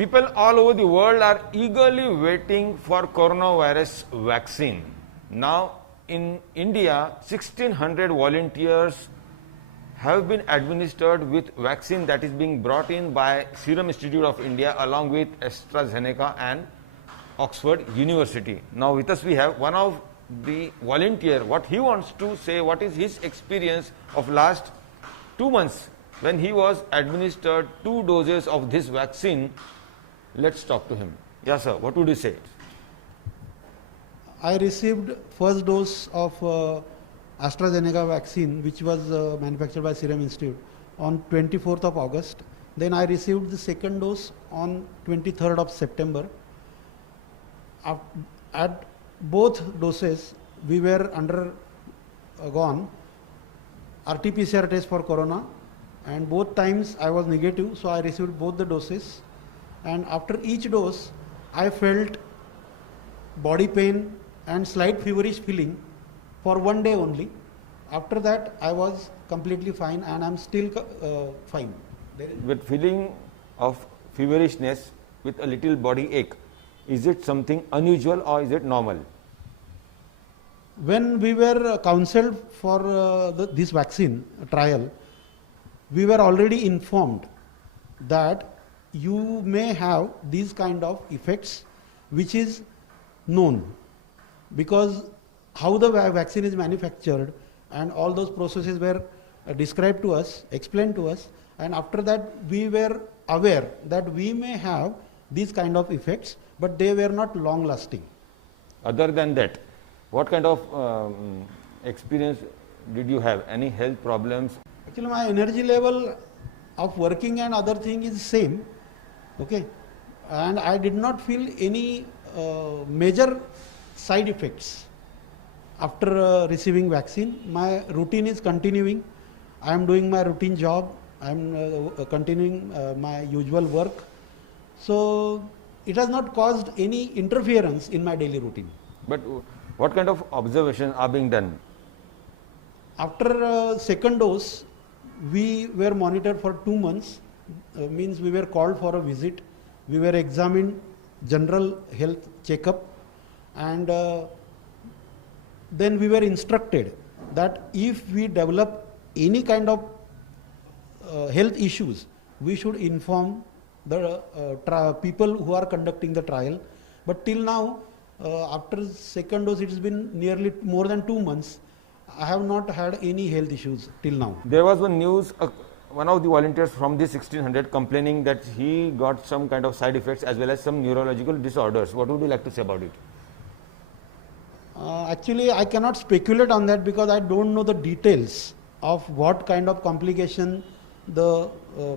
People all over the world are eagerly waiting for coronavirus vaccine. Now in India, 1600 volunteers have been administered with vaccine that is being brought in by Serum Institute of India along with AstraZeneca and Oxford University. Now with us we have one of the volunteer, what he wants to say, what is his experience of last 2 months when he was administered 2 doses of this vaccine. Let's talk to him. Yes sir, what would you say? I received first dose of AstraZeneca vaccine, which was manufactured by Serum Institute, on 24th of August. Then I received the second dose on 23rd of September. At both doses, we were undergone RT-PCR test for corona, and both times I was negative, so I received both the doses. And after each dose, I felt body pain and slight feverish feeling for 1 day only. After that, I was completely fine, and I'm still fine. With feeling of feverishness with a little body ache, is it something unusual or is it normal? When we were counseled for this vaccine trial, we were already informed that you may have these kind of effects, which is known, because how the vaccine is manufactured and all those processes were described to us, explained to us, and after that we were aware that we may have these kind of effects, but they were not long lasting. Other than that, what kind of experience did you have? Any health problems? Actually, my energy level of working and other thing is same, okay, and I did not feel any major side effects after receiving vaccine. My routine is continuing. I am doing my routine job. I am continuing my usual work. So it has not caused any interference in my daily routine. But what kind of observations are being done? After second dose, we were monitored for 2 months. Means we were called for a visit. We were examined, general health checkup, and then we were instructed that if we develop any kind of health issues, we should inform the people who are conducting the trial. But till now, after second dose, it has been nearly more than 2 months. I have not had any health issues till now. There was one news, one of the volunteers from the 1600 complaining that he got some kind of side effects as well as some neurological disorders. What would you like to say about it? Actually, I cannot speculate on that because I don't know the details of what kind of complication the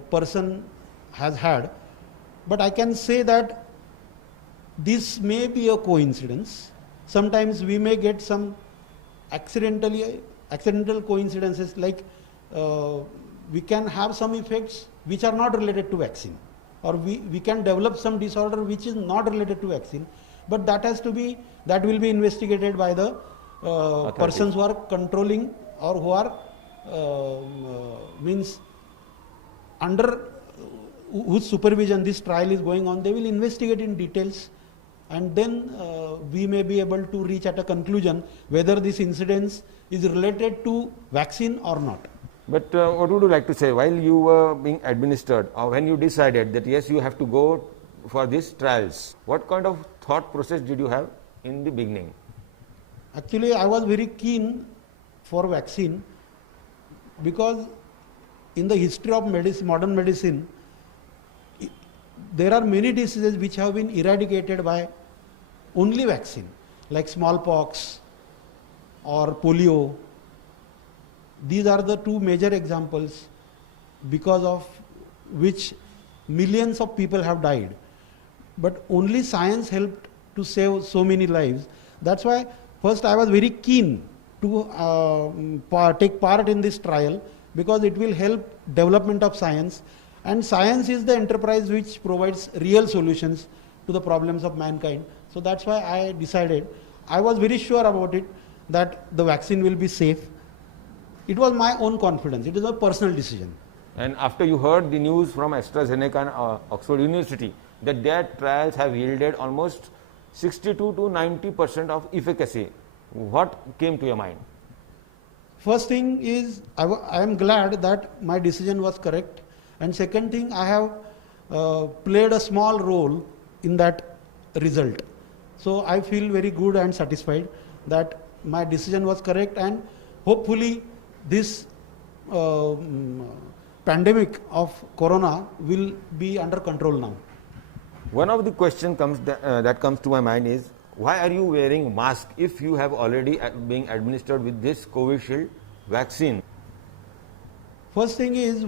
person has had. But I can say that this may be a coincidence. Sometimes we may get some accidental coincidences, like we can have some effects which are not related to vaccine, or we can develop some disorder which is not related to vaccine, but that will be investigated by the persons who are controlling or who are means under whose supervision this trial is going on. They will investigate in details, and then we may be able to reach at a conclusion whether this incidence is related to vaccine or not. But what would you like to say while you were being administered, or when you decided that yes, you have to go for these trials? What kind of thought process did you have in the beginning? Actually, I was very keen for vaccine because in the history of medicine, modern medicine, there are many diseases which have been eradicated by only vaccine, like smallpox or polio. These are the 2 major examples because of which millions of people have died. But only science helped to save so many lives. That's why first I was very keen to take part in this trial, because it will help development of science, and science is the enterprise which provides real solutions to the problems of mankind. So that's why I decided. I was very sure about it that the vaccine will be safe. It was my own confidence. It is a personal decision. And after you heard the news from AstraZeneca and Oxford University that their trials have yielded almost 62 to 90% of efficacy, what came to your mind? First thing is, I am glad that my decision was correct. And second thing, I have played a small role in that result. So I feel very good and satisfied that my decision was correct, and hopefully this pandemic of corona will be under control now. One of the questions that comes to my mind is, why are you wearing mask if you have already been administered with this Covishield vaccine? First thing is,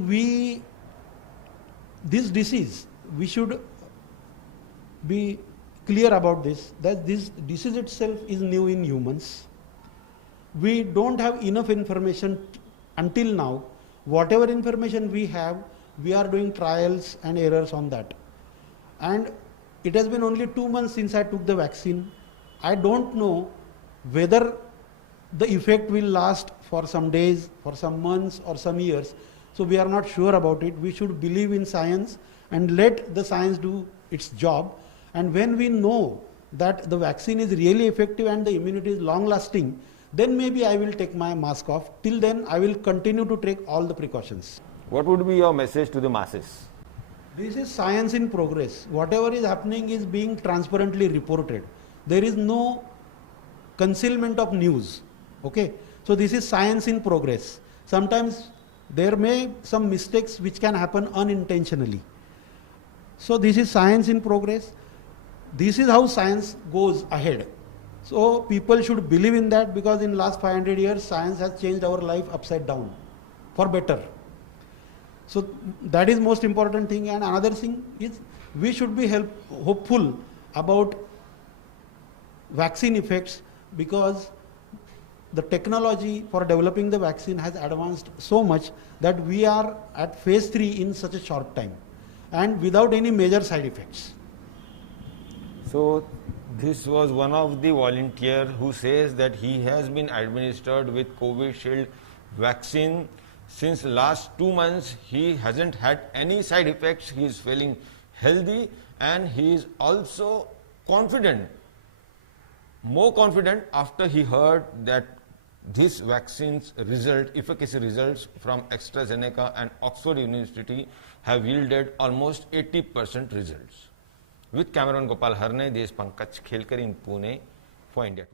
this disease, we should be clear about this, that this disease itself is new in humans. We don't have enough information until now. Whatever information we have, we are doing trials and errors on that. And it has been only 2 months since I took the vaccine. I don't know whether the effect will last for some days, for some months, or some years. So we are not sure about it. We should believe in science and let the science do its job. And when we know that the vaccine is really effective and the immunity is long lasting, then maybe I will take my mask off. Till then, I will continue to take all the precautions. What would be your message to the masses? This is science in progress. Whatever is happening is being transparently reported. There is no concealment of news. Okay? So this is science in progress. Sometimes there may some mistakes which can happen unintentionally. So this is science in progress. This is how science goes ahead. So people should believe in that, because in last 500 years science has changed our life upside down for better. So that is most important thing. And another thing is, we should be hopeful about vaccine effects, because the technology for developing the vaccine has advanced so much that we are at phase 3 in such a short time and without any major side effects. So this was one of the volunteers who says that he has been administered with Covishield vaccine since last 2 months. He hasn't had any side effects. He is feeling healthy, and he is also confident, more confident after he heard that this vaccine's efficacy results from AstraZeneca and Oxford University have yielded almost 80% results. With Cameron Gopal Harne, this is Pankaj Khelkar in Pune for India.